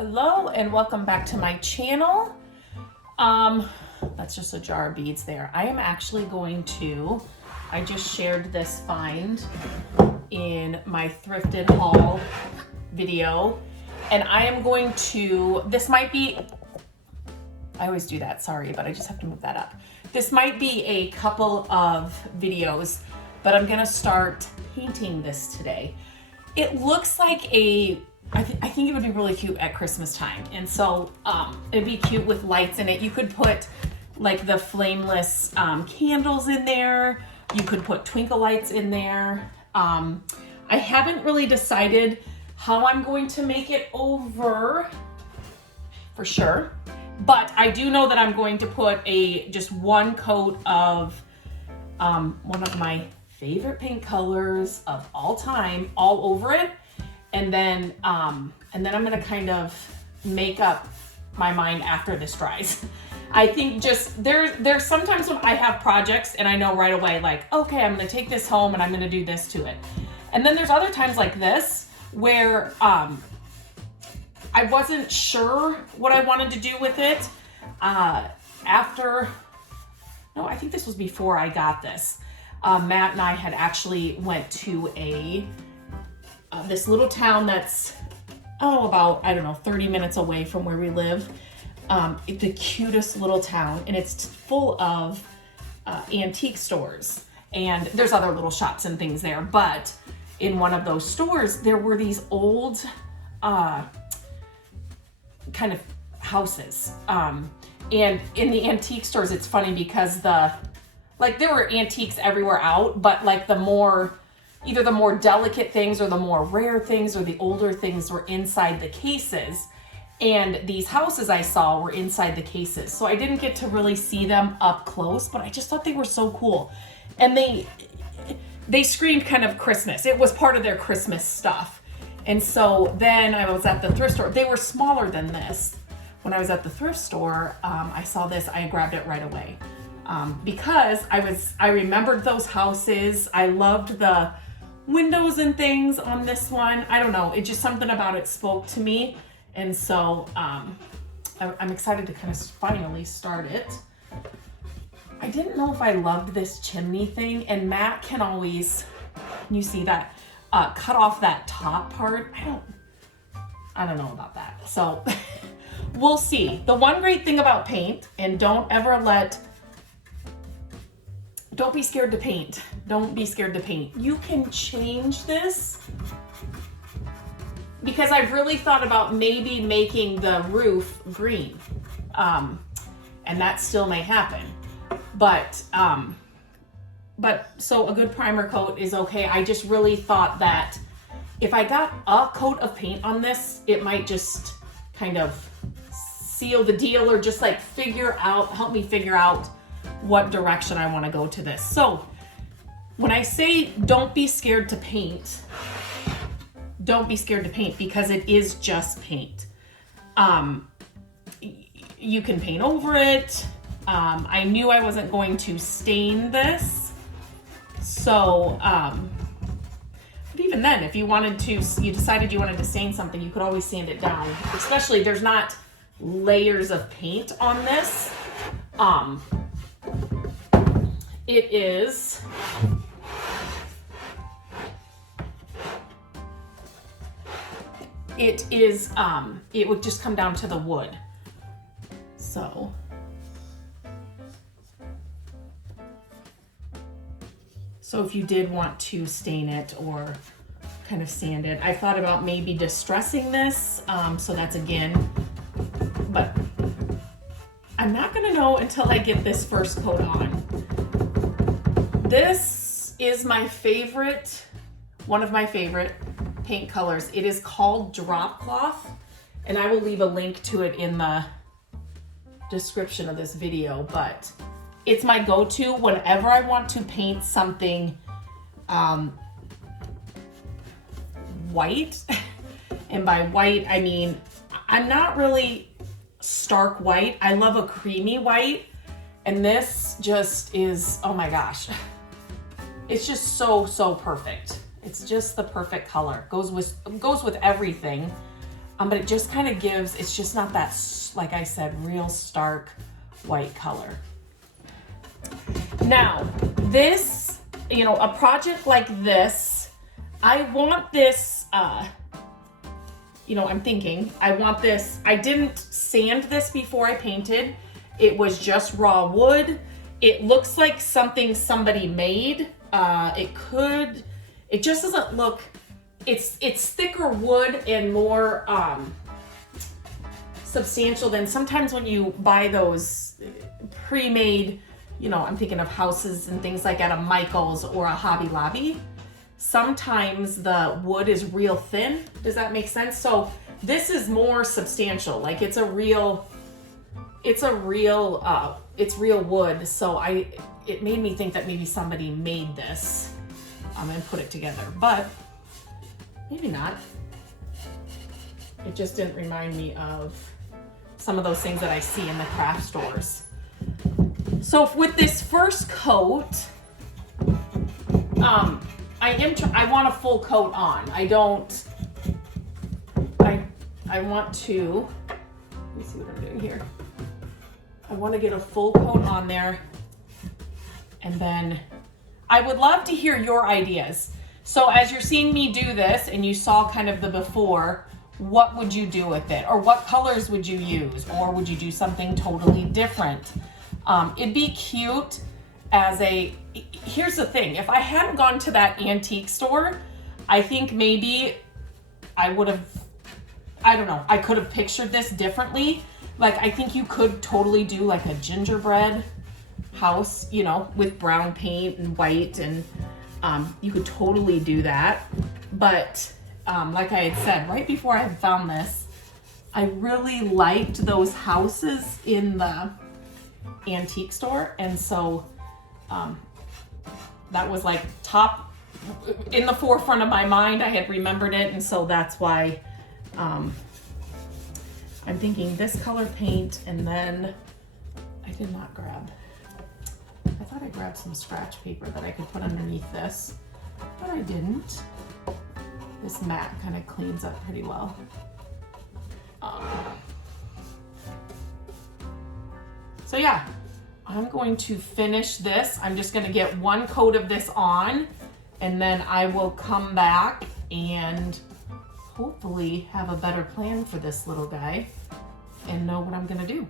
Hello and welcome back to my channel. That's just a jar of beads there. I am actually I just shared this find in my thrifted haul video, and I am going to, I always do that, sorry, but I just have to move that up. This might be a couple of videos, but I'm gonna start painting this today. It looks like I think it would be really cute at Christmas time. And so it'd be cute with lights in it. You could put like the flameless candles in there. You could put twinkle lights in there. I haven't really decided how I'm going to make it over for sure. But I do know that I'm going to put just one coat of one of my favorite paint colors of all time all over it. And then I'm gonna kind of make up my mind after this dries. I think just there's sometimes when I have projects and I know right away, like, okay, I'm gonna take this home and I'm gonna do this to it. And then there's other times like this where I wasn't sure what I wanted to do with it. I think this was before I got this. Matt and I had actually went to this little town that's about 30 minutes away from where we live. The cutest little town, and it's full of antique stores, and there's other little shops and things there, but in one of those stores there were these old kind of houses, and in the antique stores it's funny because there were antiques everywhere out, but like either the more delicate things or the more rare things or the older things were inside the cases. And these houses I saw were inside the cases. So I didn't get to really see them up close, but I just thought they were so cool. And they screamed kind of Christmas. It was part of their Christmas stuff. And so then I was at the thrift store. They were smaller than this. When I was at the thrift store, I saw this, I grabbed it right away. Because I remembered those houses. I loved the windows and things on this one. I don't know, it just something about it spoke to me. And so I'm excited to kind of finally start it. I didn't know if I loved this chimney thing, and Matt can always, you see that, cut off that top part. I don't know about that. So we'll see. The one great thing about paint, and don't be scared to paint. Don't be scared to paint. You can change this, because I've really thought about maybe making the roof green. And that still may happen. But so a good primer coat is okay. I just really thought that if I got a coat of paint on this, it might just kind of seal the deal, or just like help me figure out what direction I want to go to this. So when I say don't be scared to paint, don't be scared to paint, because it is just paint. You can paint over it. I knew I wasn't going to stain this. So, but even then, if you decided you wanted to stain something, you could always sand it down. Especially there's not layers of paint on this. It would just come down to the wood. So if you did want to stain it or kind of sand it, I thought about maybe distressing this. So that's but I'm not gonna know until I get this first coat on. This is one of my favorite paint colors. It is called Drop Cloth, and I will leave a link to it in the description of this video, but it's my go-to whenever I want to paint something white. And by white, I mean, I'm not really stark white. I love a creamy white, and this just is, oh my gosh. It's just so perfect. It's just the perfect color. Goes with everything. but it just kind of gives, it's just not that, like I said, real stark white color. Now, this, you know, a project like this, I want this, you know, I'm thinking, I want this, I didn't sand this before I painted. It was just raw wood. It looks like something somebody made. It just doesn't look, it's thicker wood and more substantial than sometimes when you buy those pre-made, you know, I'm thinking of houses and things like at a Michael's or a Hobby Lobby. Sometimes the wood is real thin. Does that make sense? So this is more substantial. Like it's real wood. So it made me think that maybe somebody made this and put it together, but maybe not. It just didn't remind me of some of those things that I see in the craft stores. So with this first coat, I want a full coat on. I want to, let me see what I'm doing here. I want to get a full coat on there, and then I would love to hear your ideas. So as you're seeing me do this and you saw kind of the before, what would you do with it? Or what colors would you use? Or would you do something totally different? It'd be cute as here's the thing, if I hadn't gone to that antique store, I think maybe I would have, I don't know, I could have pictured this differently. Like I think you could totally do like a gingerbread house, you know, with brown paint and white, and you could totally do that. But like I had said, right before I had found this, I really liked those houses in the antique store, and so that was like top in the forefront of my mind. I had remembered it, and so that's why I'm thinking this color paint. And then I did not grab, I thought I grabbed some scratch paper that I could put underneath this, but I didn't. This matte kind of cleans up pretty well. So yeah, I'm going to finish this. I'm just gonna get one coat of this on, and then I will come back and hopefully have a better plan for this little guy and know what I'm gonna do.